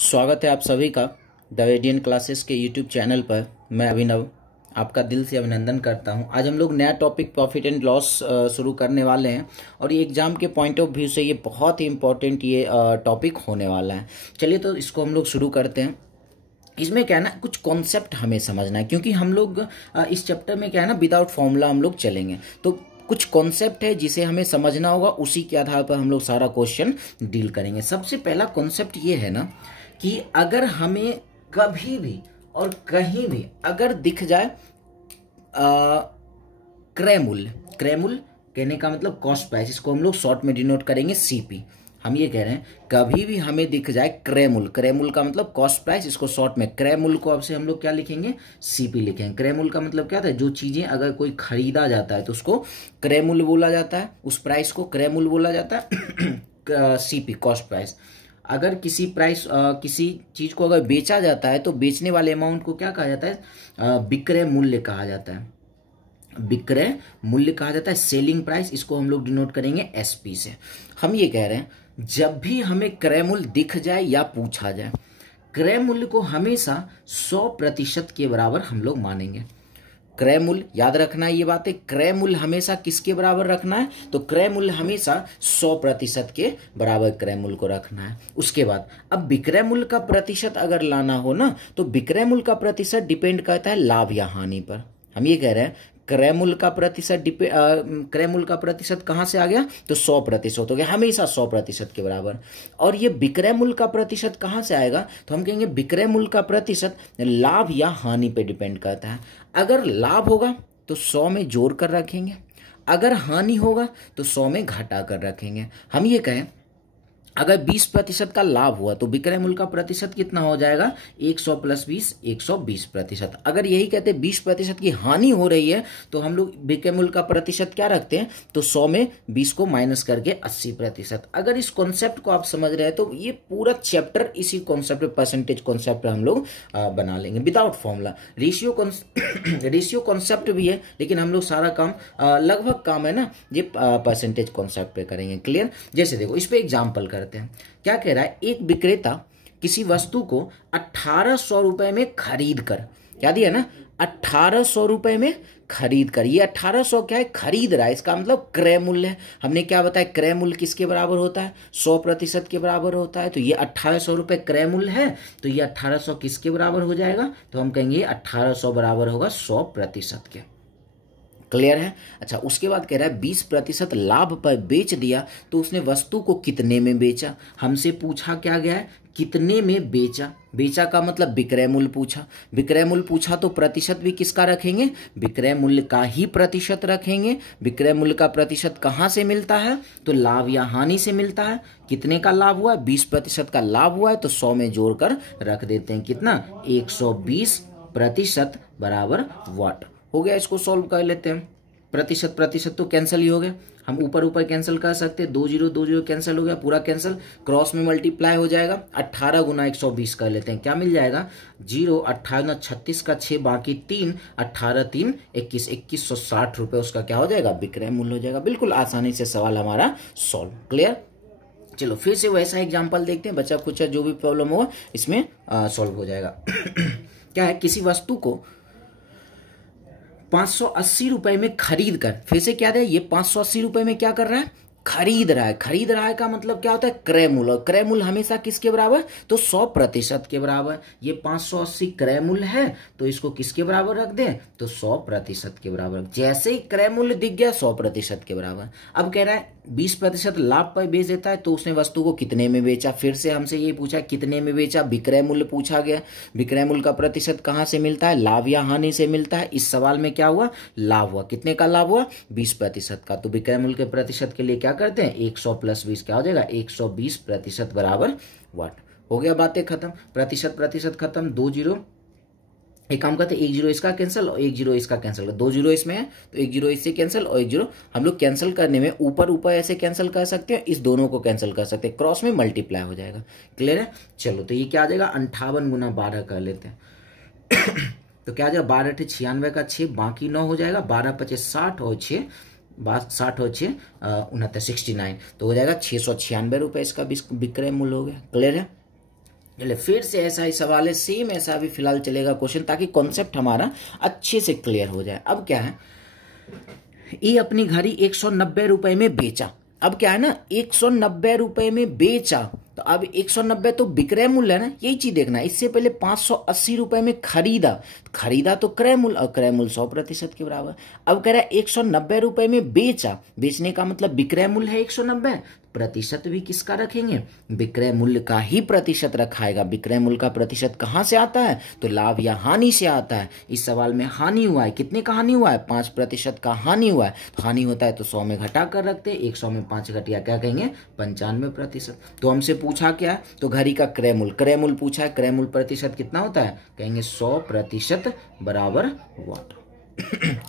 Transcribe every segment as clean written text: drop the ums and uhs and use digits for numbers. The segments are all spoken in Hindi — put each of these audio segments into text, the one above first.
स्वागत है आप सभी का द रेडियन क्लासेस के यूट्यूब चैनल पर। मैं अभिनव आपका दिल से अभिनंदन करता हूं। आज हम लोग नया टॉपिक प्रॉफिट एंड लॉस शुरू करने वाले हैं और ये एग्जाम के पॉइंट ऑफ व्यू से ये बहुत ही इंपॉर्टेंट ये टॉपिक होने वाला है। चलिए तो इसको हम लोग शुरू करते हैं। इसमें क्या है ना, कुछ कॉन्सेप्ट हमें समझना है क्योंकि हम लोग इस चैप्टर में क्या है ना, विदाउट फॉर्मूला हम लोग चलेंगे। तो कुछ कॉन्सेप्ट है जिसे हमें समझना होगा, उसी के आधार पर हम लोग सारा क्वेश्चन डील करेंगे। सबसे पहला कॉन्सेप्ट ये है ना कि अगर हमें कभी भी और कहीं भी अगर दिख जाए क्रय मूल्य, क्रय मूल्य कहने का मतलब कॉस्ट प्राइस, इसको हम लोग शॉर्ट में डिनोट करेंगे सीपी। हम ये कह रहे हैं कभी भी हमें दिख जाए क्रय मूल्य, क्रय मूल्य का मतलब कॉस्ट प्राइस, इसको शॉर्ट में क्रय मूल्य को अब से हम लोग क्या लिखेंगे, सीपी लिखेंगे। क्रय मूल्य का मतलब क्या था, जो चीजें अगर कोई खरीदा जाता है तो उसको क्रय मूल्य बोला जाता है, उस प्राइस को क्रय मूल्य बोला जाता है। CP cost price. अगर किसी प्राइस किसी चीज को अगर बेचा जाता है तो बेचने वाले अमाउंट को क्या कहा जाता है, विक्रय मूल्य कहा जाता है, विक्रय मूल्य कहा जाता है, सेलिंग प्राइस। इसको हम लोग डिनोट करेंगे एसपी से। हम ये कह रहे हैं जब भी हमें क्रय मूल्य दिख जाए या पूछा जाए, क्रय मूल्य को हमेशा 100% के बराबर हम लोग मानेंगे। क्रय मूल्य याद रखना है, ये बात है, क्रय मूल्य हमेशा किसके बराबर रखना है, तो क्रय मूल्य हमेशा 100% के बराबर क्रय मूल्य को रखना है। उसके बाद अब विक्रय मूल्य का प्रतिशत अगर लाना हो ना, तो विक्रय मूल्य का प्रतिशत डिपेंड करता है लाभ या हानि पर। हम ये कह रहे हैं क्रय मूल्य का प्रतिशत क्रय मूल्य का प्रतिशत कहां से आ गया, तो 100% हो गया, हमेशा 100% के बराबर। और ये विक्रय मूल्य का प्रतिशत कहां से आएगा, तो हम कहेंगे विक्रय मूल्य का प्रतिशत लाभ या हानि पे डिपेंड करता है। अगर लाभ होगा तो 100 में जोड़ कर रखेंगे, अगर हानि होगा तो 100 में घटा कर रखेंगे। हम ये कहें अगर 20% का लाभ हुआ तो विक्रय मूल्य का प्रतिशत कितना हो जाएगा, 100 + 20 120%। अगर यही कहते 20% की हानि हो रही है तो हम लोग विक्रय मूल्य का प्रतिशत क्या रखते हैं, तो 100 में 20 को माइनस करके 80%। अगर इस कॉन्सेप्ट को आप समझ रहे हैं तो ये पूरा चैप्टर इसी कॉन्सेप्ट, परसेंटेज कॉन्सेप्ट हम लोग बना लेंगे विदाउट फॉर्मूला। रेशियो कॉन्सेप्ट भी है, लेकिन हम लोग सारा काम लगभग काम है ना ये परसेंटेज कॉन्सेप्ट पे करेंगे। क्लियर। जैसे देखो इस पे एग्जाम्पल करते हैं। क्या कह रहा है, एक विक्रेता किसी वस्तु को 1800 रुपए में खरीद कर, क्या दिया ना, 1800 रुपए में खरीद कर, ये 1800 क्या है, खरीद रहा है, इसका मतलब क्रय मूल्य है। हमने क्या बताया, क्रय मूल्य किसके बराबर होता है, 100% के बराबर होता है। तो ये 1800 रुपए क्रय मूल्य है, तो ये 1800 किसके बराबर हो जाएगा, तो हम कहेंगे 1800 बराबर होगा 100% के। क्लियर है। अच्छा, उसके बाद कह रहा है 20% लाभ पर बेच दिया तो उसने वस्तु को कितने में बेचा। हमसे पूछा क्या गया है, कितने में बेचा। बेचा का मतलब विक्रय मूल्य पूछा, विक्रय मूल्य पूछा तो प्रतिशत भी किसका रखेंगे, विक्रय मूल्य का ही प्रतिशत रखेंगे। विक्रय मूल्य का प्रतिशत कहाँ से मिलता है, तो लाभ या हानि से मिलता है। कितने का लाभ हुआ, 20% का लाभ हुआ है, तो 100 में जोड़कर रख देते हैं कितना, 120% बराबर वाट। हो गया, इसको सॉल्व कर लेते हैं। प्रतिशत प्रतिशत तो कैंसिल ही हो गया, हम ऊपर ऊपर कैंसिल कर सकते हैं, 2 0 कैंसिल हो गया, पूरा कैंसिल, क्रॉस में मल्टीप्लाई हो जाएगा। 18 × 120 कर लेते हैं, क्या मिल जाएगा, 0 18 36 का 6 बाकी 3, 18 3 21, 2160 रुपए उसका क्या हो जाएगा, विक्रय मूल्य हो जाएगा। बिल्कुल आसानी से सवाल हमारा सॉल्व। क्लियर। चलो फिर से वैसा एग्जाम्पल देखते हैं, बचा कुछ जो भी प्रॉब्लम होगा इसमें सॉल्व हो जाएगा। क्या है, किसी वस्तु को 580 रुपए में खरीद कर, फिर से क्या है, ये 580 रुपए में क्या कर रहा है, खरीद रहा है। खरीद रहा है का मतलब क्या होता है, क्रय मूल्य। क्रय मूल्य हमेशा किसके बराबर, तो 100% के बराबर। ये 580 क्रय मूल्य है तो इसको किसके बराबर रख दें, तो 100% के बराबर। जैसे ही क्रय मूल्य दिख गया 100% के बराबर। अब कह रहा है 20% लाभ पर बेच देता है तो उसने वस्तु को कितने में बेचा। फिर से हमसे ये पूछा कितने में बेचा, विक्रय मूल्य पूछा गया। विक्रय मूल्य का प्रतिशत कहां से मिलता है, लाभ या हानि से मिलता है। इस सवाल में क्या हुआ, लाभ हुआ। कितने का लाभ हुआ, 20% का। तो विक्रय मूल्य के प्रतिशत के लिए क्या करते हैं, 100 + 20 क्या हो जाएगा, 120% बराबर वाट। हो गया, बातें खत्म, प्रतिशत प्रतिशत खत्म। 2 0, एक काम करते हैं, 1 0 इसका कैंसिल और 1 0 इसका कैंसिल। 2 0 इसमें है तो 1 0 इससे कैंसिल और 1 0 हम लोग कैंसिल करने में ऊपर ऊपर ऐसे कैंसिल कर सकते हैं, इस दोनों को कैंसिल कर सकते हैं, क्रॉस में मल्टीप्लाई हो जाएगा। क्लियर है। चलो तो ये क्या आ जाएगा, 58 × 12 कर लेते हैं। तो क्या आ जाएगा, 12 × 96 का 6 बाकी 9 हो जाएगा, 12 × 25 60 और 6 60 और 6 69, तो हो जाएगा 696 रुपए इसका विक्रय मूल्य हो गया। क्लियर है। चलिए फिर से ऐसा ही सवाल है, सेम ऐसा भी फिलहाल चलेगा क्वेश्चन, ताकि कॉन्सेप्ट हमारा अच्छे से क्लियर हो जाए। अब क्या है, ये अपनी घड़ी 190 रुपए में बेचा। अब क्या है ना, 190 रुपए में बेचा, तो अब 190 तो विक्रय मूल्य है ना, यही चीज देखना है। इससे पहले 580 रुपए में खरीदा, खरीदा तो क्रय मूल्य, और क्रय मूल्य 100% के बराबर। अब कह रहा है 190 रुपए में बेचा, बेचने का मतलब विक्रय मूल्य है 190, प्रतिशत भी किसका रखेंगे, विक्रय मूल्य का ही प्रतिशत रखाएगा। विक्रय मूल्य का प्रतिशत कहाँ से आता है, तो लाभ या हानि से आता है। इस सवाल में हानि हुआ है, कितने का हानि हुआ है, 5% का हानि हुआ है। तो हानि होता है तो 100 में घटा कर रखते हैं, 100 में 5 घटिया क्या कहेंगे, 95%। तो हमसे पूछा क्या है, तो घड़ी का क्रय मूल्य, क्रय मूल्य पूछा है, क्रय मूल्य प्रतिशत कितना होता है, कहेंगे 100% बराबर वाट।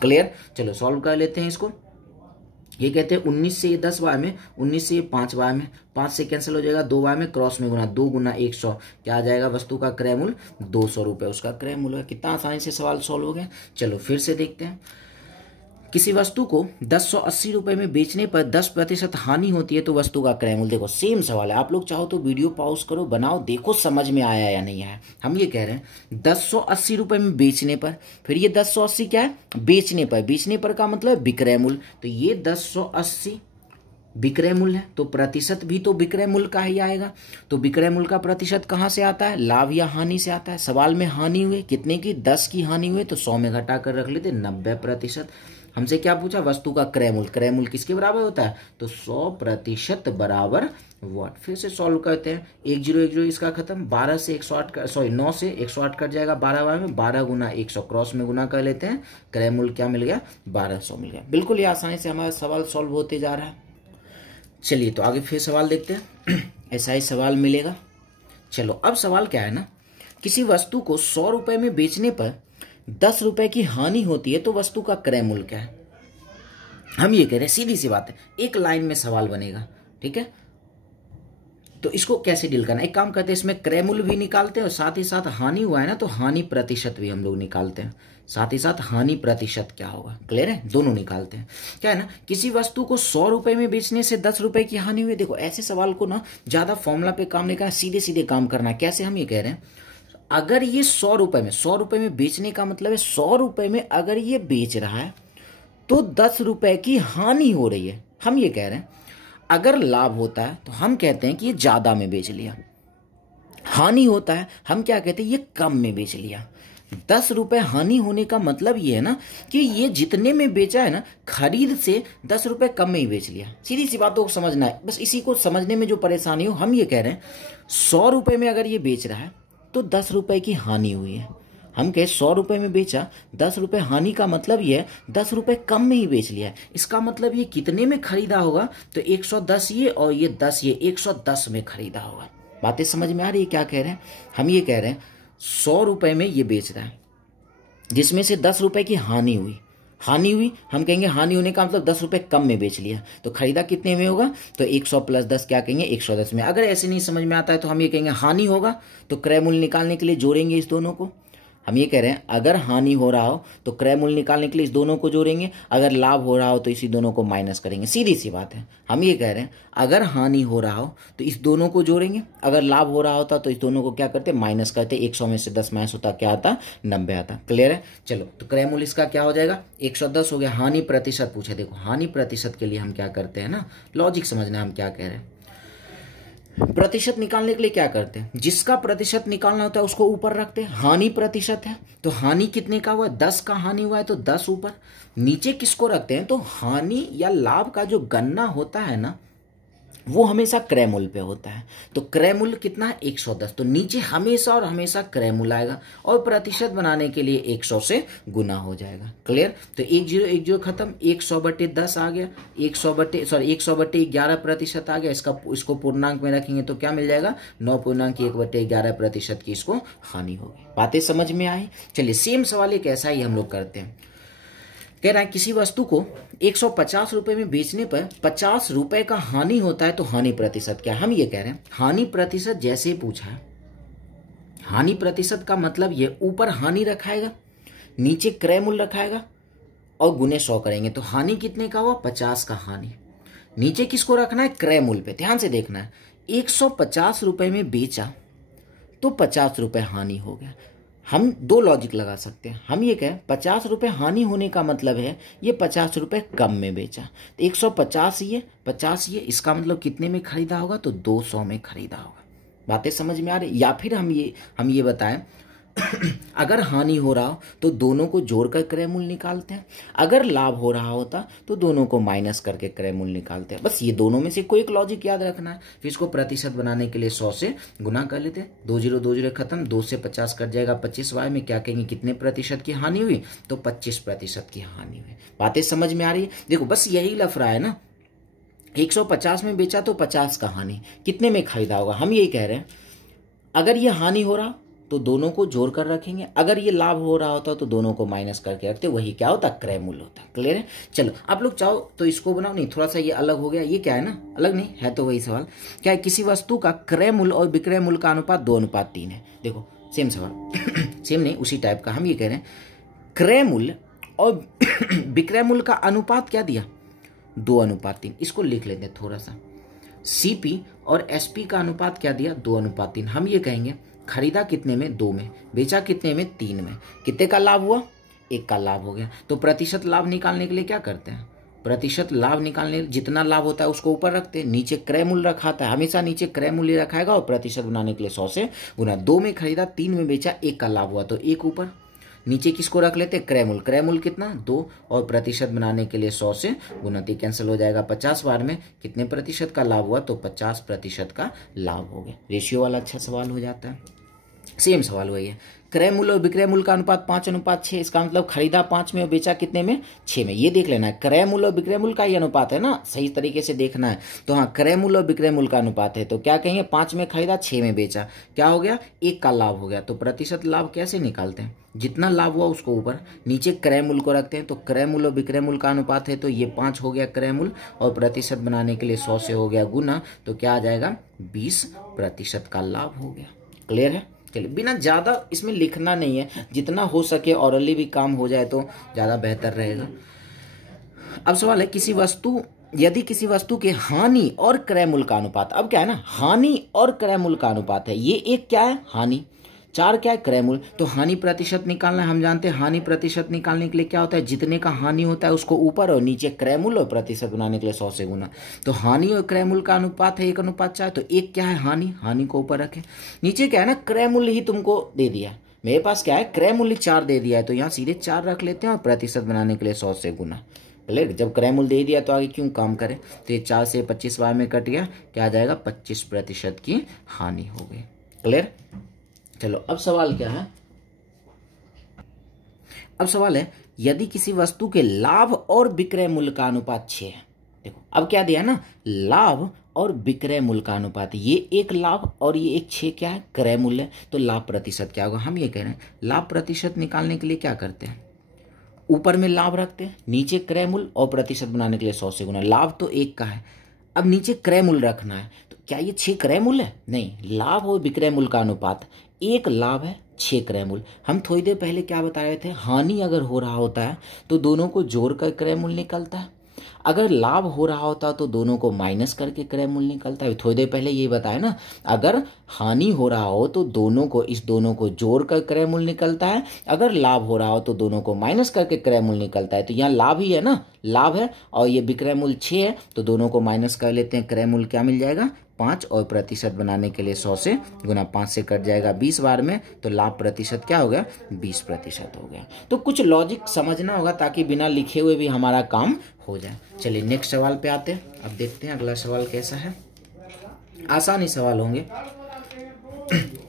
क्लियर, चलो सॉल्व कर लेते हैं इसको। ये कहते हैं 19 से ये 10 बार में, 19 से ये 5 बार में, 5 से कैंसिल हो जाएगा, 2 बार में क्रॉस में गुना, 2 गुना 100 क्या आ जाएगा, वस्तु का क्रय मूल्य 200 रुपये उसका क्रय मूल्य है। कितना आसानी से सवाल सॉल्व हो गया। चलो फिर से देखते हैं, किसी वस्तु को 1080 रुपए में बेचने पर 10% हानि होती है तो वस्तु का क्रय मूल्य। देखो सेम सवाल है, आप लोग चाहो तो वीडियो पॉज करो, बनाओ, देखो समझ में आया या नहीं आया। हम ये कह रहे हैं 1080 रुपए में बेचने पर, फिर ये 1080 क्या है, बेचने पर, बेचने पर का मतलब विक्रय मूल्य, तो ये 1080 विक्रय मूल्य है, तो प्रतिशत भी तो विक्रय मूल्य का ही आएगा। तो विक्रय मूल्य का प्रतिशत कहाँ से आता है, लाभ या हानि से आता है। सवाल में हानि हुई कितने की, 10 की हानि हुई, तो 100 में घटा कर रख लेते 90%। हमसे क्या पूछा, वस्तु का क्रय मूल्य, क्रय मूल्य किसके बराबर होता है, तो 100% बराबर वाट। फिर से सॉल्व करते हैं, 1010 इसका खत्म, 12 से 108 का, सॉरी 9 से 108 कट जाएगा 12 बार में, 12 गुना 100 क्रॉस में गुना कर लेते हैं, क्रय मूल्य क्या मिल गया, 1200 मिल गया। बिल्कुल ये आसानी से हमारा सवाल सॉल्व होते जा रहा है। चलिए तो आगे फिर सवाल देखते हैं। ऐसा ही सवाल मिलेगा। चलो अब सवाल क्या है ना, किसी वस्तु को 100 रुपए में बेचने पर 10 रुपए की हानि होती है तो वस्तु का क्रय मूल्य क्या है। हम ये कह रहे हैं, सीधी सी बात है, एक लाइन में सवाल बनेगा, ठीक है। तो इसको कैसे डील करना है, एक काम करते हैं, इसमें क्रय मूल्य भी निकालते हैं और साथ ही साथ हानि हुआ है ना, तो हानि प्रतिशत भी हम लोग निकालते हैं, साथ ही साथ हानि प्रतिशत क्या होगा। क्लियर है, दोनों निकालते हैं। क्या है ना, किसी वस्तु को 100 रुपए में बेचने से 10 रुपए की हानि हुई। देखो ऐसे सवाल को ना ज्यादा फॉर्मूला पे काम नहीं करना, सीधे सीधे काम करना है। कैसे, हम ये कह रहे हैं, अगर ये 100 रुपए में बेचने का मतलब है 100 रुपए में अगर ये बेच रहा है तो 10 रुपए की हानि हो रही है। हम ये कह रहे हैं अगर लाभ होता है तो हम कहते हैं कि ये ज्यादा में बेच लिया, हानि होता है हम क्या कहते हैं, ये कम में बेच लिया। 10 रुपए हानि होने का मतलब ये है ना कि ये जितने में बेचा है ना, खरीद से 10 रुपए कम में ही बेच लिया। सीधी सी बातों को समझना है, बस इसी को समझने में जो परेशानी हो। हम ये कह रहे हैं 100 रुपए में अगर ये बेच रहा है तो 10 रुपए की हानि हुई है। हम कहे 100 रुपए में बेचा, 10 रुपए हानि का मतलब ये है 10 रुपए कम में ही बेच लिया है। इसका मतलब ये कितने में खरीदा होगा, तो 110 ये और ये 10 ये 110 में खरीदा होगा। बातें समझ में आ रही है क्या कह रहे हैं। हम ये कह रहे हैं 100 रुपए में ये बेच रहा है, जिसमें से 10 रुपए की हानि हुई। हानि हुई, हम कहेंगे हानि होने का मतलब 10 रुपए कम में बेच लिया, तो खरीदा कितने में होगा, तो 100 प्लस 10 क्या कहेंगे, 110 में। अगर ऐसे नहीं समझ में आता है तो हम ये कहेंगे हानि होगा, तो क्रय मूल्य निकालने के लिए जोड़ेंगे इस दोनों को। हम ये कह रहे हैं अगर हानि हो रहा हो तो क्रय मूल्य निकालने के लिए इस दोनों को जोड़ेंगे, अगर लाभ हो रहा हो तो इसी दोनों को माइनस करेंगे। सीधी सी बात है। हम ये कह रहे हैं अगर हानि हो रहा हो तो इस दोनों को जोड़ेंगे, अगर लाभ हो रहा होता तो इस दोनों को क्या करते, माइनस करते। 100 में से 10 माइनस होता क्या आता, 90 आता। क्लियर है। चलो तो क्रय मूल्य इसका क्या हो जाएगा, 110 हो गया। हानि प्रतिशत पूछे, देखो हानि प्रतिशत के लिए हम क्या करते हैं ना, लॉजिक समझना हम क्या कह रहे हैं। प्रतिशत निकालने के लिए क्या करते हैं, जिसका प्रतिशत निकालना होता है उसको ऊपर रखते हैं। हानि प्रतिशत है तो हानि कितने का हुआ, 10 का हानि हुआ है तो 10 ऊपर। नीचे किसको रखते हैं, तो हानि या लाभ का जो गणना होता है ना, वो हमेशा क्रय मूल्य पे होता है। तो क्रय मूल्य कितना है, 110, तो नीचे हमेशा और हमेशा क्रय मूल्य आएगा और प्रतिशत बनाने के लिए 100 से गुना हो जाएगा। क्लियर। तो 1010 खत्म, 100/10 आ गया, 100/11% आ गया। इसको पूर्णांक में रखेंगे तो क्या मिल जाएगा, 9.1/11% की इसको हानि होगी। बातें समझ में आई। चलिए सेम सवाल एक ऐसा ही हम लोग करते हैं। कह रहा है किसी वस्तु को 150 रुपए में बेचने पर 50 रुपए का हानि होता है तो हानि प्रतिशत क्या है। हम ये कह रहे हैं हानि प्रतिशत जैसे ही पूछा है, हानि प्रतिशत का मतलब ये ऊपर हानि रखाएगा, नीचे क्रय मूल्य रखाएगा और गुने 100 करेंगे। तो हानि कितने का हुआ, 50 का हानि। नीचे किसको रखना है, क्रय मूल्य पे। ध्यान से देखना है, 150 रुपए में बेचा तो 50 रुपये हानि हो गया। हम दो लॉजिक लगा सकते हैं। हम ये कहें 50 रुपये हानि होने का मतलब है ये 50 रुपये कम में बेचा, तो 150 ये 50 ये, इसका मतलब कितने में खरीदा होगा, तो 200 में खरीदा होगा। बातें समझ में आ रही? या फिर हम ये बताएं अगर हानि हो रहा हो तो दोनों को जोड़कर क्रय मूल्य निकालते हैं, अगर लाभ हो रहा होता तो दोनों को माइनस करके क्रय मूल्य निकालते हैं। बस ये दोनों में से कोई एक लॉजिक याद रखना है। फिर इसको प्रतिशत बनाने के लिए 100 से गुना कर लेते हैं। 2 0 2 0 खत्म, 2 से 50 कट जाएगा, 25y में क्या कहेंगे कितने प्रतिशत की हानि हुई, तो 25% की हानि हुई। बातें समझ में आ रही है? देखो बस यही लफड़ा है ना, 150 में बेचा तो 50 का हानि, कितने में खरीदा होगा। हम यही कह रहे हैं अगर ये हानि हो रहा तो दोनों को जोड़ कर रखेंगे, अगर ये लाभ हो रहा होता तो दोनों को माइनस करके रखते, वही क्या होता, क्रय मूल्य होता। क्लियर है? चलो आप लोग चाहो तो इसको बनाओ, नहीं थोड़ा सा ये अलग हो गया, ये क्या है ना, अलग नहीं है तो वही सवाल क्या है, किसी वस्तु का क्रय मूल्य और विक्रय मूल्य का अनुपात 2:3 है। देखो सेम सवाल सेम नहीं उसी टाइप का। हम ये कह रहे हैं क्रय मूल्य और विक्रय मूल्य का अनुपात क्या दिया, 2:3। इसको लिख लेते हैं थोड़ा सा। सीपी और एसपी का अनुपात क्या दिया, 2:3। हम ये कहेंगे खरीदा कितने में, 2 में, बेचा कितने में, 3 में, कितने का लाभ हुआ, 1 का लाभ हो गया। तो प्रतिशत लाभ निकालने के लिए क्या करते हैं, प्रतिशत लाभ निकालने जितना लाभ होता है उसको ऊपर रखते हैं, नीचे क्रय मूल्य रखा था, हमेशा नीचे क्रय मूल्य रखाएगा और प्रतिशत बनाने के लिए 100 से गुना। 2 में खरीदा, 3 में बेचा, 1 का लाभ हुआ तो 1 ऊपर, नीचे किसको रख लेते हैं, क्रय मूल्य। क्रय मूल्य कितना, 2, और प्रतिशत बनाने के लिए 100 से गुना, कैंसिल हो जाएगा। 50 बार में कितने प्रतिशत का लाभ हुआ, तो 50% का लाभ हो गया। रेशियो वाला अच्छा सवाल हो जाता है। सेम सवाल वही है, क्रय मूल्य और विक्रय मूल्य का अनुपात 5:6। इसका मतलब खरीदा 5 में और बेचा कितने में, 6 में। ये देख लेना है, क्रय मूल्य और विक्रय मूल्य का ही अनुपात है ना, सही तरीके से देखना है। तो हाँ क्रय मूल्य और विक्रय मूल्य का अनुपात है, तो क्या कहेंगे 5 में खरीदा 6 में बेचा, क्या हो गया, 1 का लाभ हो गया। तो प्रतिशत लाभ कैसे निकालते हैं, जितना लाभ हुआ उसको ऊपर, नीचे क्रय मूल्य को रखते हैं। तो क्रय मूल्य और विक्रय मूल्य का अनुपात है तो ये 5 हो गया क्रय मूल्य, और प्रतिशत बनाने के लिए 100 से हो गया गुना, तो क्या आ जाएगा 20% का लाभ हो गया। क्लियर है? चलिए बिना ज़्यादा इसमें लिखना नहीं है, जितना हो सके ऑरली भी काम हो जाए तो ज़्यादा बेहतर रहेगा। अब सवाल है यदि किसी वस्तु के हानि और क्रय मूल्य का अनुपात, अब क्या है ना, हानि और क्रय मूल्य का अनुपात है, ये एक क्या है हानि, 4 क्या है क्रय मूल्य। तो हानि प्रतिशत निकालना है, हम जानते हैं हानि प्रतिशत निकालने के लिए क्या होता है, जितने का हानि होता है उसको ऊपर और नीचे क्रय मूल्य, और प्रतिशत बनाने के लिए 100 से गुना। तो हानि और क्रय मूल्य का अनुपात है 1:4, तो 1 क्या है हानि को ऊपर रखें, नीचे क्या है ना क्रय मूल्य ही तुमको दे दिया, मेरे पास क्या है क्रय मूल्य 4 दे दिया है, तो यहाँ सीधे 4 रख लेते हैं और प्रतिशत बनाने के लिए 100 से गुना। क्लियर? जब क्रय मूल्य दे दिया तो आगे क्यों काम करें। तो ये 4 से 25 बार में कट गया, क्या आ जाएगा 25% की हानि हो गई। क्लियर? चलो अब सवाल क्या है, अब सवाल है यदि किसी वस्तु के लाभ और विक्रय मूल्य का अनुपात 6 है। देखो अब क्या दिया ना, लाभ और विक्रय मूल्य का अनुपात, ये एक लाभ और ये एक 6 क्या है क्रय मूल्य, तो लाभ प्रतिशत क्या होगा। हम ये कह रहे हैं लाभ प्रतिशत निकालने के लिए क्या करते हैं, ऊपर में लाभ रखते हैं, नीचे क्रय मूल्य, और प्रतिशत बनाने के लिए 100 से गुना। लाभ तो 1 का है, अब नीचे क्रय मूल्य रखना है, तो क्या ये 6 क्रय मूल्य है, नहीं, लाभ और विक्रय मूल्य का अनुपात, 1 लाभ है 6 क्रय मूल्य। हम थोड़ी देर पहले क्या बता रहे थे, हानि अगर हो रहा होता है तो दोनों को जोड़कर क्रय मूल्य निकलता है, अगर लाभ हो रहा होता तो दोनों को माइनस करके क्रय मूल्य निकलता है। थोड़ी देर पहले ये बताया ना, अगर हानि हो रहा हो तो दोनों को जोड़कर क्रय मूल्य निकलता है, अगर लाभ हो रहा हो तो दोनों को माइनस करके क्रय मूल्य निकलता है। तो यहाँ लाभ ही है ना, लाभ है, और ये विक्रय मूल्य 6 है, तो दोनों को माइनस कर लेते हैं, क्रय मूल्य क्या मिल जाएगा 5, और प्रतिशत बनाने के लिए 100 से गुना, 5 से कट जाएगा 20 बार में, तो लाभ प्रतिशत क्या हो गया 20% हो गया। तो कुछ लॉजिक समझना होगा ताकि बिना लिखे हुए भी हमारा काम हो जाए। चलिए नेक्स्ट सवाल पे आते हैं। अब देखते हैं अगला सवाल कैसा है, आसान ही सवाल होंगे।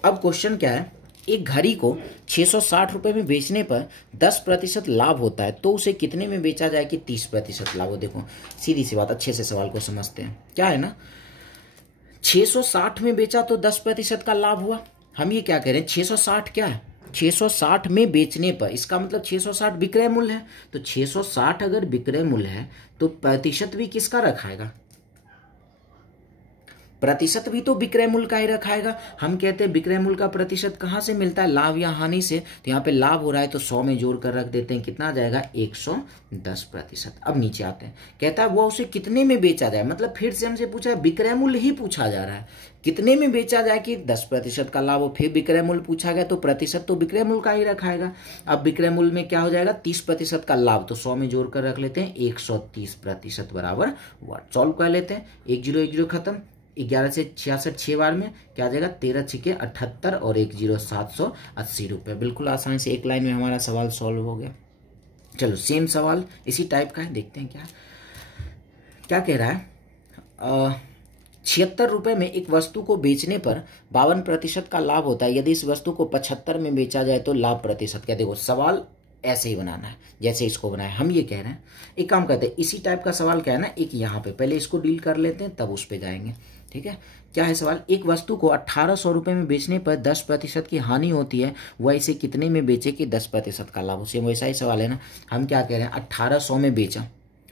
अब क्वेश्चन क्या है, एक घड़ी को 660 रुपए में बेचने पर 10% लाभ होता है, तो उसे कितने में बेचा जाए कि 30% लाभ हो। देखो सीधी सी बात, अच्छे से सवाल को समझते हैं। क्या है ना, 660 में बेचा तो 10% का लाभ हुआ। हम ये क्या कह रहे हैं, 660 क्या है, 660 में बेचने पर, इसका मतलब 660 विक्रय मूल्य है, तो 660 अगर विक्रय मूल्य है तो प्रतिशत भी किसका रखाएगा, प्रतिशत भी तो विक्रय मूल्य का ही रखाएगा। हम कहते हैं विक्रय मूल्य का प्रतिशत कहाँ से मिलता है, लाभ या हानि से। तो यहाँ पे लाभ हो रहा है तो 100 में जोड़ कर रख देते हैं, कितना आ जाएगा 110%। अब नीचे आते हैं, कहता है वो उसे कितने में बेचा जाए, मतलब फिर से हमसे पूछा है, विक्रय मूल्य ही पूछा जा रहा है, कितने में बेचा जाए कि 10% का लाभ हो। फिर विक्रय मूल्य पूछा गया तो प्रतिशत तो विक्रय मूल्य का ही रखाएगा। अब विक्रय मूल्य में क्या हो जाएगा 30% का लाभ, तो 100 में जोड़ कर रख लेते हैं 130% बराबर वाट। सॉल्व कर लेते हैं, 1 0 1 0 खत्म, 11 से 66 6 बार में क्या आ जाएगा 13 छिके 78 और 1 0 780 रुपये। बिल्कुल आसानी से एक लाइन में हमारा सवाल सॉल्व हो गया। चलो सेम सवाल इसी टाइप का है, देखते हैं क्या क्या कह रहा है। 76 रुपये में एक वस्तु को बेचने पर 52% का लाभ होता है, यदि इस वस्तु को 75 में बेचा जाए तो लाभ प्रतिशत क्या। देखो सवाल ऐसे ही बनाना है जैसे इसको बनाया। हम ये कह रहे हैं एक काम करते हैं, इसी टाइप का सवाल क्या है ना, एक यहाँ पे पहले इसको डील कर लेते हैं तब उस पे जाएंगे। ठीक है, क्या है सवाल, एक वस्तु को 1800 रुपये में बेचने पर 10% की हानि होती है, वह इसे कितने में बेचे कि 10% का लाभ हो। सेम वैसा ही सवाल है ना। हम क्या कह रहे हैं 1800 में बेचा,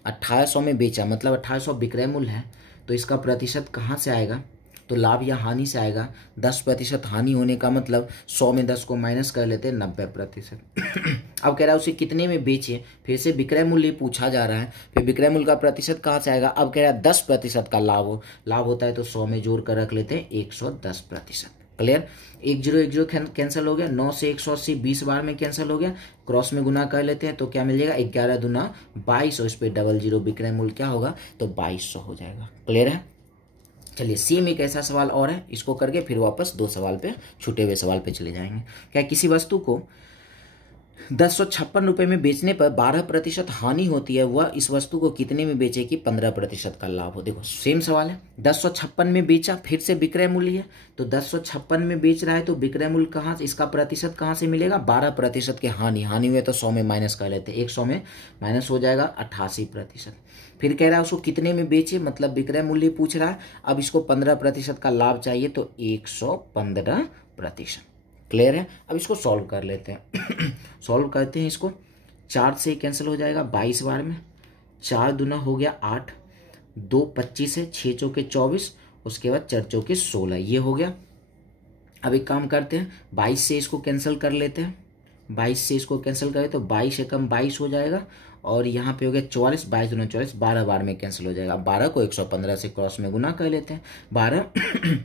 1800 में बेचा मतलब 1800 विक्रय मूल्य है, तो इसका प्रतिशत कहाँ से आएगा, तो लाभ या हानि से आएगा। 10% हानि होने का मतलब 100 में 10 को माइनस कर लेते हैं 90%। अब कह रहा है उसे कितने में बेचे, फिर से विक्रय मूल्य पूछा जा रहा है, फिर विक्रय मूल्य का प्रतिशत कहाँ से आएगा। अब कह रहा है 10% का लाभ हो, लाभ होता है तो 100 में जोड़ कर रख लेते हैं 110%। क्लियर, 1 0 1 0 कैंसिल हो गया, 9 से 180 20 बार में कैंसिल हो गया, क्रॉस में गुना कर लेते हैं तो क्या मिल जाएगा 11 दूना 22 और इस पे डबल जीरो विक्रय मूल्य क्या होगा तो 2200 हो जाएगा। क्लियर है। चलिए सेम एक ऐसा सवाल और है, इसको करके फिर वापस 2 सवाल पे छूटे हुए सवाल पे चले जाएंगे। क्या किसी वस्तु को 1056 रुपये में बेचने पर 12% हानि होती है, वह इस वस्तु को कितने में बेचे कि 15% का लाभ हो। देखो सेम सवाल है, 1056 में बेचा, फिर से विक्रय मूल्य है, तो 1056 में बेच रहा है तो विक्रय मूल्य कहाँ से, इसका प्रतिशत कहाँ से मिलेगा 12% के हानि हुए तो 100 में माइनस कर लेते हैं, 100 में माइनस हो जाएगा 88%। फिर कह रहा है उसको कितने में बेचे, मतलब विक्रय मूल्य पूछ रहा है, अब इसको 15% का लाभ चाहिए तो 115%। क्लियर है। अब इसको सॉल्व कर लेते हैं। सॉल्व करते हैं इसको, 4 से कैंसिल हो जाएगा 22 बार में, 4 दूना हो गया 8, 2 25 है, 6 चौके 24, उसके बाद 4 चौके 16, ये हो गया। अब एक काम करते हैं 22 से इसको कैंसिल कर लेते हैं, 22 से इसको कैंसिल करें तो 22 एकम 22 हो जाएगा और यहाँ पे हो गया 44, 22 दूना 44, 12 बार में कैंसिल हो जाएगा। 12 को 115 से क्रॉस में गुना कर लेते हैं, 12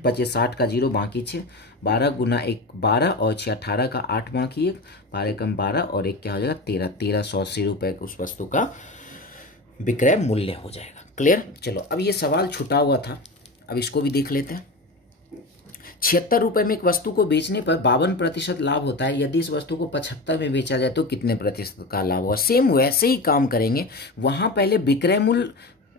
25 60 का 0 बाकी 6, 12 गुना 1 12 और 6 18 का 8 बाकी 1, 12 कम 12 और 1 क्या हो जाएगा 13, 1380 रुपये उस वस्तु का विक्रय मूल्य हो जाएगा। क्लियर। चलो अब ये सवाल छुटा हुआ था, अब इसको भी देख लेते हैं। 76 रुपये में एक वस्तु को बेचने पर 52% लाभ होता है, यदि इस वस्तु को 75 में बेचा जाए तो कितने प्रतिशत का लाभ होगा। सेम वैसे ही काम करेंगे, वहां पहले विक्रय मूल्य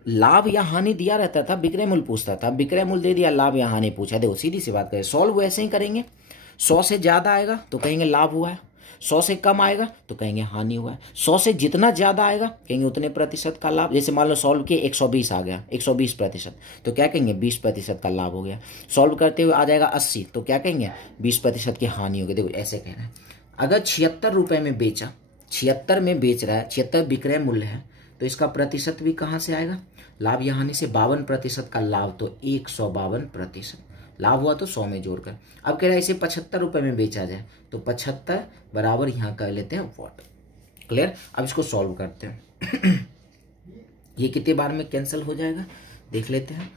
लाभ या हानि दिया रहता था, विक्रय मूल्य पूछता था, विक्रय मूल्य दे दिया, लाभ या हानि पूछा। देखो सीधी सी बात करें, सॉल्व वैसे ही करेंगे। 100 से ज्यादा आएगा तो कहेंगे लाभ हुआ है, 100 से कम आएगा तो कहेंगे हानि हुआ है, 100 से जितना ज्यादा आएगा कहेंगे उतने प्रतिशत का लाभ। जैसे मान लो सॉल्व किए 120 आ गया, 120% तो क्या कहेंगे 20% का लाभ हो गया। सॉल्व करते हुए आ जाएगा 80 तो क्या कहेंगे 20% की हानि होगी। देखो ऐसे कहना है, अगर 76 रुपये में बेचा, 76 में बेच रहा है, 76 विक्रय मूल्य है, तो इसका प्रतिशत भी कहाँ से आएगा, लाभ या हानि से। 52% का लाभ तो 152%, लाभ हुआ तो 100 में जोड़कर। अब कह रहा है इसे 75 रुपये में बेचा जाए तो 75 बराबर यहाँ कर लेते हैं वॉट। क्लियर। अब इसको सॉल्व करते हैं। ये कितने बार में कैंसिल हो जाएगा देख लेते हैं।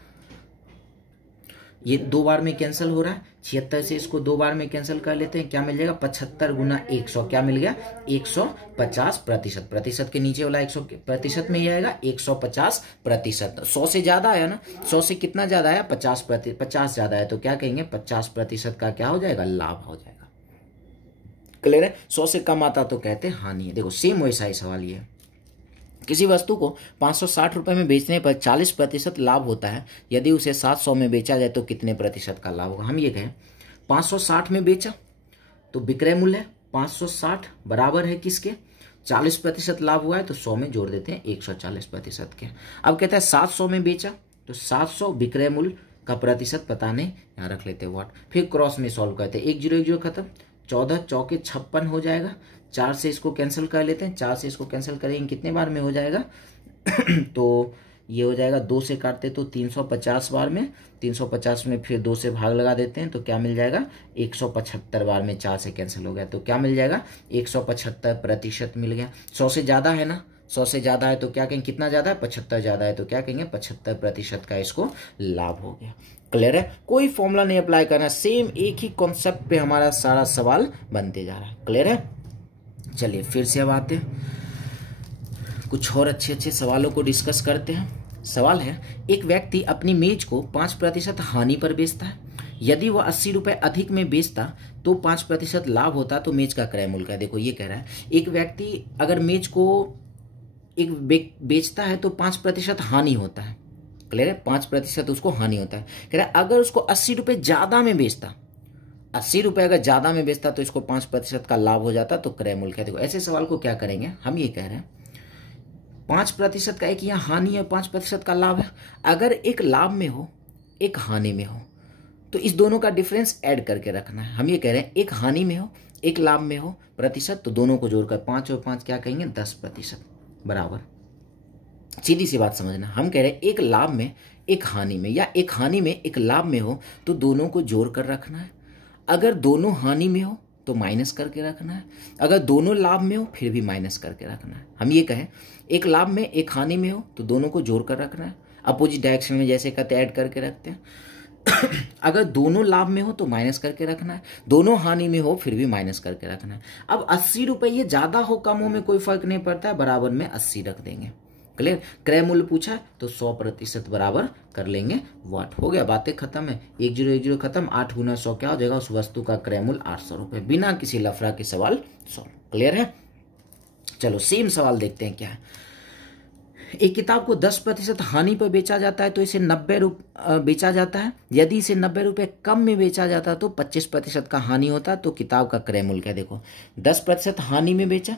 ये 2 बार में कैंसिल हो रहा है, 76 से इसको 2 बार में कैंसिल कर लेते हैं, क्या मिल जाएगा 75 गुना 100, क्या मिल गया 150%। प्रतिशत के नीचे वाला 100% में ही आएगा 150%। 100 से ज्यादा आया ना, 100 से कितना ज्यादा आया 50 ज्यादा है तो क्या कहेंगे 50% का क्या हो जाएगा लाभ हो जाएगा। क्लियर है। 100 से कम आता तो कहते हैं हानि है। देखो सेम वैसा ही सवाल ये है, किसी वस्तु को 560 रुपये में बेचने पर 40% लाभ होता है, यदि उसे 700 में बेचा जाए तो कितने प्रतिशत का लाभ होगा। हम ये कहें 560 में बेचा तो विक्रय मूल्य है 560 बराबर है किसके 40% लाभ हुआ है तो 100 में जोड़ देते हैं 140% के। अब कहता है 700 में बेचा तो 700 विक्रय मूल्य का प्रतिशत पता नहीं, यहाँ रख लेते हैं व्हाट। फिर क्रॉस में सॉल्व करते हैं, 1 0 1 0 खत्म, 14 चौके 56 हो जाएगा, 4 से इसको कैंसिल कर लेते हैं, 4 से इसको कैंसिल करेंगे कितने बार में हो जाएगा तो ये हो जाएगा 2 से काटते तो 350 बार में, 350 में फिर 2 से भाग लगा देते हैं तो क्या मिल जाएगा 175 बार में 4 से कैंसिल हो गया तो क्या मिल जाएगा 175% मिल गया। 100 से ज़्यादा है ना, 100 से ज़्यादा है तो क्या कहेंगे, कितना ज़्यादा है 75 ज़्यादा है तो क्या कहेंगे 75% का इसको लाभ हो गया। क्लियर है, कोई फॉर्मूला नहीं अप्लाई करना, सेम एक ही कॉन्सेप्ट पे हमारा सारा सवाल बनते जा रहा है। क्लियर है, चलिए फिर से अब आते हैं कुछ और अच्छे अच्छे सवालों को डिस्कस करते हैं। सवाल है, एक व्यक्ति अपनी मेज को 5% हानि पर बेचता है। यदि वह 80 रुपए अधिक में बेचता तो 5% लाभ होता तो मेज का क्रय मूल्य क्या। देखो ये कह रहा है एक व्यक्ति अगर मेज को एक बेचता है तो 5% हानि होता है। क्लियर है, 5% उसको हानि होता है। कह रहा है अगर उसको 80 रुपए ज्यादा में बेचता, 80 रुपए अगर ज्यादा में बेचता तो इसको 5% का लाभ हो जाता तो क्रय मूल्य क्या। देखो ऐसे सवाल को क्या करेंगे, हम ये कह रहे हैं 5% का एक यहाँ हानि है, 5% का लाभ है। अगर एक लाभ में हो एक हानि में हो तो इस दोनों का डिफरेंस ऐड करके रखना है। हम ये कह रहे हैं एक हानि में हो एक लाभ में हो प्रतिशत, तो दोनों को जोड़कर 5 और 5 क्या कहेंगे 10% बराबर। सीधी सी बात समझना, हम कह रहे हैं एक लाभ में एक हानि में या एक हानि में एक लाभ में हो तो दोनों को जोड़ कर रखना है। अगर दोनों हानि में हो तो माइनस करके रखना है, अगर दोनों लाभ में हो फिर भी माइनस करके रखना है। हम ये कहें एक लाभ में एक हानि में हो तो दोनों को जोड़ कर रखना है, अपोजिट डायरेक्शन में जैसे कहते ऐड करके रखते हैं। अगर दोनों लाभ में हो तो माइनस करके रखना है, दोनों हानि में हो फिर भी माइनस करके रखना है। अब 80 रुपये ज्यादा हो कम हो में कोई फर्क नहीं पड़ता है, बराबर में 80 रख देंगे। क्लियर, क्रय मूल्य पूछा तो 100% बराबर कर लेंगे वाट। हो गया, बातें खत्म है। 1010 खत्म, 8 गुना 100 क्या हो जाएगा, उस वस्तु का क्रय मूल्य 800 रुपये, बिना किसी लफड़ा के सवाल सॉल्व। क्लियर है, चलो सेम सवाल देखते हैं क्या है। एक किताब को 10% हानि पर बेचा जाता है तो इसे 90 रुपये बेचा जाता है। यदि इसे 90 रुपये कम में बेचा जाता तो 25% का हानि होता तो किताब का क्रय मूल्य क्या। देखो 10% हानि में बेचा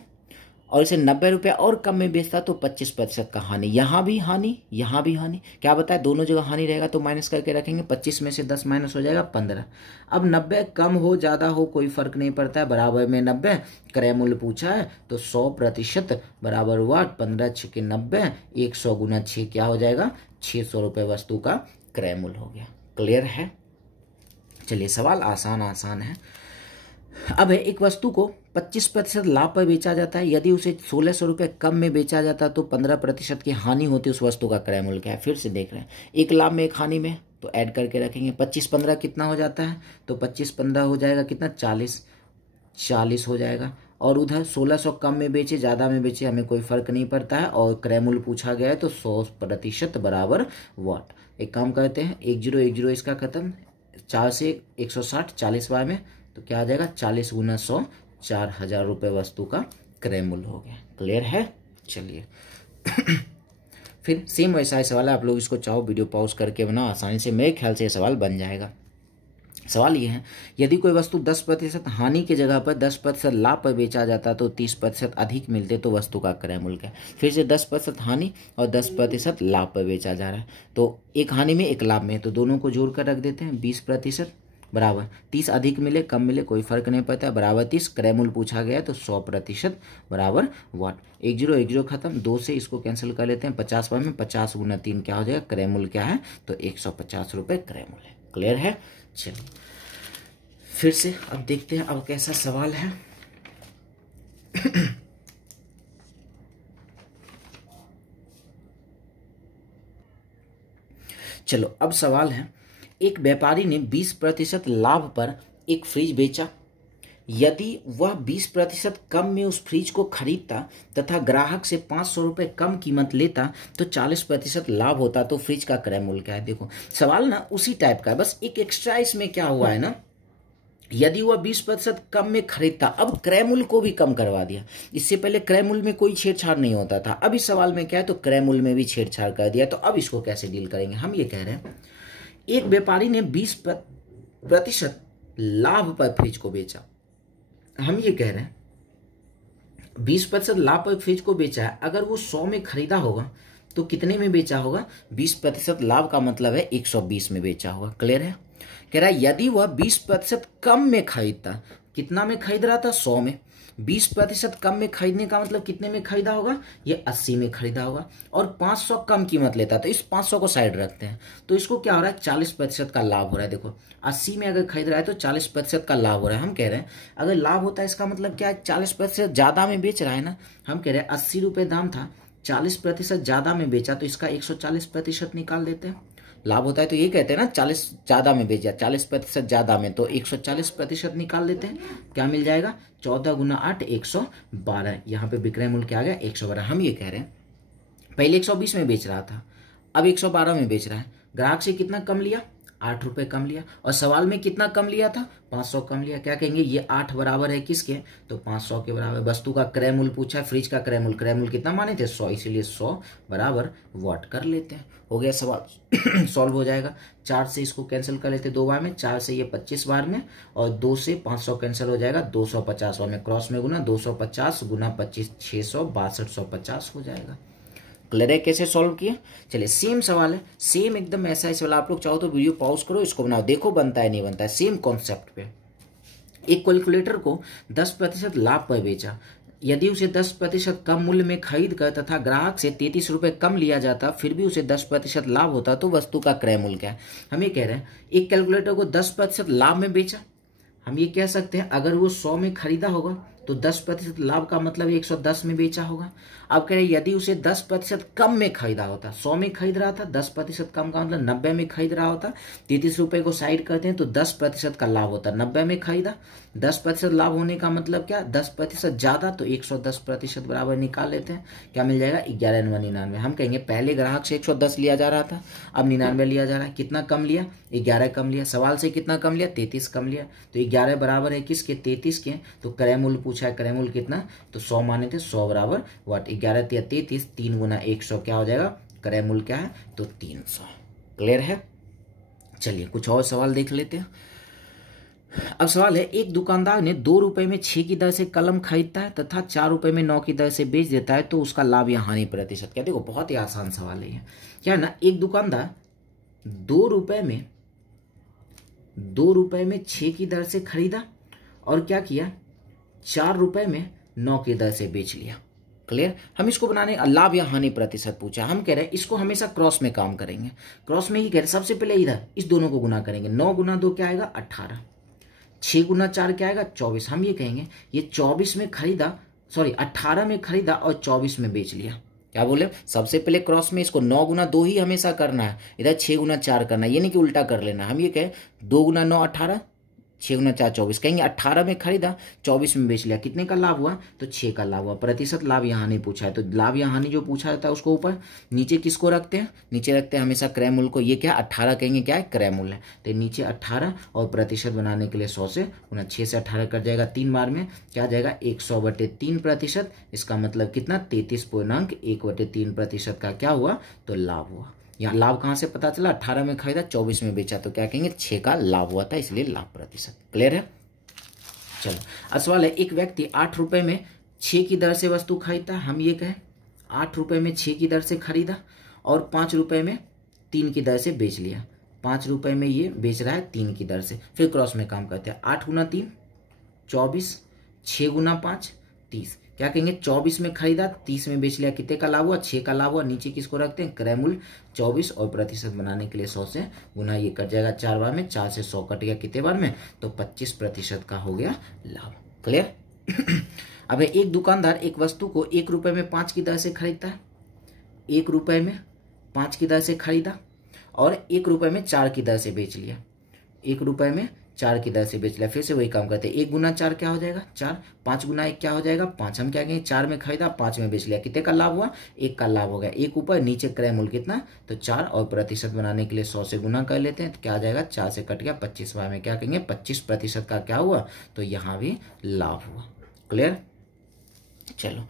और इसे 90 रुपये और कम में बेचता तो 25% का हानि, यहाँ भी हानि यहाँ भी हानि। क्या बताए, दोनों जगह हानि रहेगा तो माइनस करके रखेंगे। 25 में से 10 माइनस हो जाएगा 15। अब 90 कम हो ज़्यादा हो कोई फर्क नहीं पड़ता है, बराबर में 90। क्रय मूल्य पूछा है तो 100% बराबर हुआ 15 6 90, 100 गुना 6 क्या हो जाएगा 600 रुपये वस्तु का क्रय मूल्य हो गया। क्लियर है, चलिए सवाल आसान है। अब है एक वस्तु को 25% लाभ पर बेचा जाता है। यदि उसे 1600 रुपये कम में बेचा जाता तो 15% की हानि होती, उस वस्तु का क्रय मूल्य क्या है। फिर से देख रहे हैं, एक लाभ में एक हानि में तो ऐड करके रखेंगे। 25-15 कितना हो जाता है, तो 25-15 हो जाएगा कितना 40 हो जाएगा। और उधर 1600 कम में बेचे ज़्यादा में बेचे हमें कोई फर्क नहीं पड़ता है, और क्रय मूल्य पूछा गया है तो 100% बराबर वाट। एक काम करते हैं, 1010 इसका खत्म, 4 से 160 40 बार में तो क्या आ जाएगा 40 गुना 100, 4000 रुपये वस्तु का क्रय मूल्य हो गया। क्लियर है, चलिए फिर सेम वैसा ही सवाल है, आप लोग इसको चाहो वीडियो पॉज करके बनाओ, आसानी से मेरे ख्याल से ये सवाल बन जाएगा। सवाल ये है, यदि कोई वस्तु 10% हानि की जगह पर 10% लाभ पर बेचा जाता तो 30% अधिक मिलते तो वस्तु का क्रय मूल्य क्या। फिर से 10% हानि और 10% लाभ पर बेचा जा रहा है, तो एक हानि में एक लाभ में, तो दोनों को जोड़ कर रख देते हैं। 20% बराबर 30 अधिक मिले कम मिले कोई फर्क नहीं पड़ता है, बराबर 30। क्रय मूल्य पूछा गया है तो 100% बराबर वाट। 1010 खत्म, 2 से इसको कैंसिल कर लेते हैं। 50 बार में 50 गुना 3 क्या हो जाएगा, क्रय मूल्य क्या है तो 150 रुपये क्रय मूल्य। क्लियर है, चलिए फिर से अब देखते हैं अब कैसा सवाल है। चलो अब सवाल है, एक व्यापारी ने 20% लाभ पर एक फ्रिज बेचा। यदि वह 20% कम में उस फ्रिज को खरीदता तथा ग्राहक से 500 रुपये कम कीमत लेता तो 40% लाभ होता तो फ्रिज का क्रय मूल्य क्या है। देखो सवाल ना उसी टाइप का है, बस एक एक्स्ट्रा इसमें क्या हुआ है ना, यदि वह 20% कम में खरीदता, अब क्रय मूल्य को भी कम करवा दिया। इससे पहले क्रय मूल्य में कोई छेड़छाड़ नहीं होता था, अब इस सवाल में क्या है तो क्रय मूल्य में भी छेड़छाड़ कर दिया। तो अब इसको कैसे डील करेंगे, हम ये कह रहे हैं एक व्यापारी ने 20% लाभ पर फ्रिज को बेचा। हम ये कह रहे हैं 20% लाभ पर फ्रिज को बेचा है, अगर वो 100 में खरीदा होगा तो कितने में बेचा होगा, 20% लाभ का मतलब है 120 में बेचा होगा। क्लियर है, कह रहा है यदि वह 20% कम में खरीदता कितना में खरीद रहा था, 100 में। 20% कम में खरीदने का मतलब कितने में खरीदा होगा, ये 80 में खरीदा होगा। और 500 कम कीमत लेता, तो इस 500 को साइड रखते हैं, तो इसको क्या हो रहा है, 40% का लाभ हो रहा है। देखो 80 में अगर खरीद रहा है तो 40% का लाभ हो रहा है। हम कह रहे हैं अगर लाभ होता है इसका मतलब क्या है, 40% ज्यादा में बेच रहा है ना। हम कह रहे हैं 80 रुपये दाम था, 40% ज्यादा में बेचा, तो इसका 140% निकाल देते हैं। लाभ होता है तो ये कहते हैं ना 40 ज्यादा में बेचा, 40% ज्यादा में, तो 140% निकाल देते हैं। क्या मिल जाएगा, 14 गुना 8 112। यहाँ पे विक्रय मूल्य क्या आ गया, 112। हम ये कह रहे हैं पहले 120 में बेच रहा था, अब 112 में बेच रहा है। ग्राहक से कितना कम लिया, 8 रुपए कम लिया। और सवाल में कितना कम लिया था, 500 कम लिया। क्या कहेंगे, ये 8 बराबर है किसके, तो 500 के बराबर। वस्तु का क्रय मूल्य पूछा है, फ्रिज का क्रय मूल्य कितना माने थे, 100, इसीलिए 100 बराबर वाट कर लेते हैं। हो गया सवाल सॉल्व हो जाएगा। 4 से इसको कैंसिल कर लेते 2 बार में, 4 से ये 25 बार में, और 2 से 500 कैंसिल हो जाएगा, 250 बार में, क्रॉस में गुना, 250 गुना 25 662 150 हो जाएगा। क्लियर है कैसे सॉल्व किया। चलिए सेम सवाल है, सेम एकदम ऐसा ही सवाल। आप लोग चाहो तो वीडियो पॉज करो, इसको बनाओ, देखो बनता है नहीं बनता है। सेम कॉन्सेप्ट पे, एक कैलकुलेटर को 10% लाभ पर बेचा, यदि उसे 10% कम मूल्य में खरीद कर तथा ग्राहक से 33 रुपए कम लिया जाता, फिर भी उसे 10% लाभ होता, तो वस्तु का क्रय मूल्य क्या है। हम ये कह रहे हैं एक कैलकुलेटर को 10% लाभ में बेचा, हम ये कह सकते हैं अगर वो 100 में खरीदा होगा तो 10% लाभ का मतलब 110 में बेचा होगा। अब कह रहे हैं यदि उसे 10% कम में खरीदा होता, 100 में खरीद रहा था, 10% कम का मतलब 90 में खरीद रहा होता, 33 रुपए को साइड करते हैं तो 10% का लाभ होता। 90 में खरीदा, 10% लाभ होने का मतलब क्या, 10% ज्यादा, तो 110% बराबर निकाल लेते हैं। क्या मिल जाएगा, 11,99। हम कहेंगे पहले ग्राहक से 110 लिया जा रहा था, अब 99 लिया जा रहा है। कितना कम लिया, 11 कम लिया। सवाल से कितना कम लिया, 33 कम लिया, तो 11 बराबर है किसके, 33 के। तो क्रय मूल्य पूछा है, क्रय मूल्य कितना, तो 100 माने थे, 100 बराबर वाट। 11 × 33, 3 गुना 100 क्या हो जाएगा, क्रय मूल्य क्या है, तो 300। क्लियर है। चलिए कुछ और सवाल देख लेते हैं। अब सवाल है, एक दुकानदार ने 2 रुपए में 6 की दर से कलम खरीदता है तथा 4 रुपए में 9 की दर से बेच देता है, तो उसका लाभ या हानि प्रतिशत क्या। देखो बहुत ही आसान सवाल है ये। क्या है ना, एक दुकानदार 2 रुपए में 6 की दर से खरीदा और क्या किया, 4 रुपए में 9 की दर से बेच लिया। क्लियर। हम इसको बनाने लाभ या हानि प्रतिशत पूछा, हम कह रहे हैं इसको हमेशा क्रॉस में काम करेंगे। क्रॉस में ही कह रहे हैं सबसे पहले इधर इस दोनों को गुना करेंगे। 9 गुना 2 क्या आएगा, 18। 6 गुना 4 क्या आएगा, 24। हम ये कहेंगे ये 24 में खरीदा, सॉरी 18 में खरीदा और 24 में बेच लिया। क्या बोले, सबसे पहले क्रॉस में इसको 9 गुना 2 ही हमेशा करना है, इधर 6 गुना 4 करना है, ये नहीं कि उल्टा कर लेना। हम ये कहें 2 गुना 9 18, 6 गुना 4 24। कहेंगे 18 में खरीदा, 24 में बेच लिया, कितने का लाभ हुआ, तो 6 का लाभ हुआ। प्रतिशत लाभ या हानि पूछा है, तो लाभ या हानि जो पूछा जाता है उसको ऊपर, नीचे किसको रखते हैं, नीचे रखते हैं हमेशा क्रय मूल्य को। ये क्या 18 कहेंगे, क्या है, क्रय मूल्य है, तो नीचे 18 और प्रतिशत बनाने के लिए 100 से गुना, 6 से 18 कट जाएगा 3 बार में, क्या आ जाएगा 100/3%। इसका मतलब कितना, 33.1/3% का क्या हुआ, तो लाभ हुआ। यहाँ लाभ कहाँ से पता चला, 18 में खरीदा 24 में बेचा, तो क्या कहेंगे 6 का लाभ हुआ था, इसलिए लाभ प्रतिशत। क्लियर है। चलो अब सवाल है, एक व्यक्ति 8 रुपए में 6 की दर से वस्तु खरीदता है। हम ये कहें 8 रुपए में 6 की दर से खरीदा और 5 रुपए में 3 की दर से बेच लिया। 5 रुपए में ये बेच रहा है 3 की दर से। फिर क्रॉस में काम करते हैं, 8 गुना 3 24, 6 गुना 5 30। क्या कहेंगे, 24 में खरीदा 30 में बेच लिया, कितने का लाभ हुआ, 6 का लाभ हुआ। नीचे किसको रखते हैं, क्रय मूल्य 24 और प्रतिशत बनाने के लिए 100 से गुना, ये कट जाएगा 4 बार में, 4 से 100 कट गया कितने बार में, तो 25% का हो गया लाभ। क्लियर। अब एक दुकानदार एक वस्तु को 1 रुपए में 5 की दर से खरीदता है। 1 रुपए में 5 की दर से खरीदा और 1 रुपए में 4 की दर से बेच लिया। 1 रुपए में 4 की दर से बेच लिया। फिर से वही काम करते हैं, 1 गुना 4 क्या हो जाएगा, 4। 5 गुना 1 क्या हो जाएगा, 5। हम क्या कहेंगे, 4 में खरीदा 5 में बेच लिया, कितने का लाभ हुआ, 1 का लाभ हो गया। 1 ऊपर, नीचे क्रय मूल्य कितना, तो 4 और प्रतिशत बनाने के लिए 100 से गुना कर लेते हैं, तो क्या आ जाएगा, 4 से कट गया 25 बार में, क्या कहेंगे 25% का क्या हुआ, तो यहाँ भी लाभ हुआ। क्लियर। चलो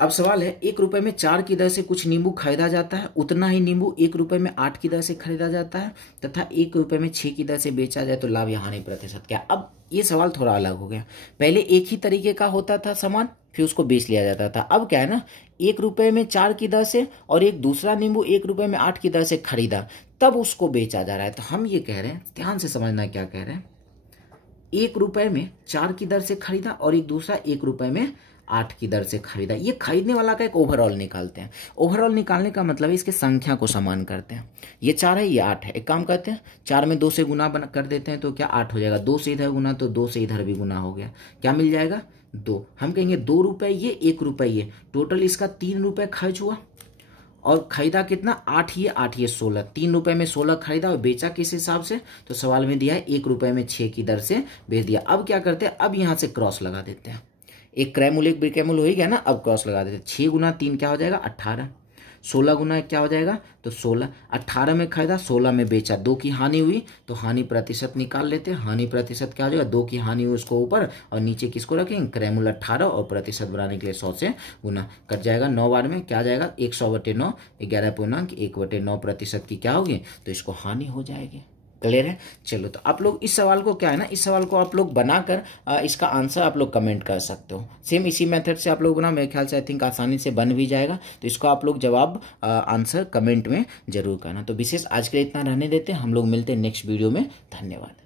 अब सवाल है, 1 रुपए में 4 की दर से कुछ नींबू खरीदा जाता है, उतना ही नींबू 1 रुपए में 8 की दर से खरीदा जाता है तथा 1 रुपए में 6 की दर से बेचा जाए, तो लाभ या हानि प्रतिशत क्या। अब ये सवाल थोड़ा अलग हो गया। पहले एक ही तरीके का होता था सामान, फिर उसको बेच लिया जाता था। अब क्या है ना, 1 रुपए में 4 की दर से और एक दूसरा नींबू 1 रुपए में 8 की दर से खरीदा, तब उसको बेचा जा रहा है। तो हम ये कह रहे हैं, ध्यान से समझना क्या कह रहे हैं, ₹1 में 4 की दर से खरीदा और एक दूसरा ₹1 में 8 की दर से खरीदा। ये खरीदने वाला का एक ओवरऑल निकालते हैं। ओवरऑल निकालने का मतलब है इसके संख्या को समान करते हैं। ये 4 है, ये 8 है। एक काम करते हैं, 4 में 2 से गुना कर देते हैं तो क्या 8 हो जाएगा। 2 से इधर गुना तो 2 से इधर भी गुना हो गया, क्या मिल जाएगा 2। हम कहेंगे ₹2 ये, ₹1 टोटल इसका ₹3 खर्च हुआ और खरीदा कितना 8 ये 8 ये 16, ₹3 में 16 खरीदा और बेचा किस हिसाब से, तो सवाल में दिया है ₹1 में 6 की दर से बेच दिया। अब क्या करते हैं, अब यहाँ से क्रॉस लगा देते हैं। एक क्रैमुल एक बिक्रैमुल हो ही गया ना, अब क्रॉस लगा देते हैं। 6 गुना 3 क्या हो जाएगा 18, 16 गुना क्या हो जाएगा तो 16, 18 में खरीदा 16 में बेचा, 2 की हानि हुई तो हानि प्रतिशत निकाल लेते हैं। हानि प्रतिशत क्या हो जाएगा, 2 की हानि हुई उसको ऊपर और नीचे किसको रखेंगे क्रैमुल 18 और प्रतिशत बनाने के लिए 100 से गुना कट जाएगा। 9 बार में क्या जाएगा 100/9, 11.9% की क्या होगी तो इसको हानि हो जाएगी। क्लियर है। चलो तो आप लोग इस सवाल को क्या है ना, इस सवाल को आप लोग बनाकर इसका आंसर आप लोग कमेंट कर सकते हो। सेम इसी मेथड से आप लोग बना, मेरे ख्याल से आई थिंक आसानी से बन भी जाएगा। तो इसको आप लोग जवाब आंसर कमेंट में जरूर करना। तो विशेष आज के लिए इतना रहने देते हैं, हम लोग मिलते हैं नेक्स्ट वीडियो में। धन्यवाद।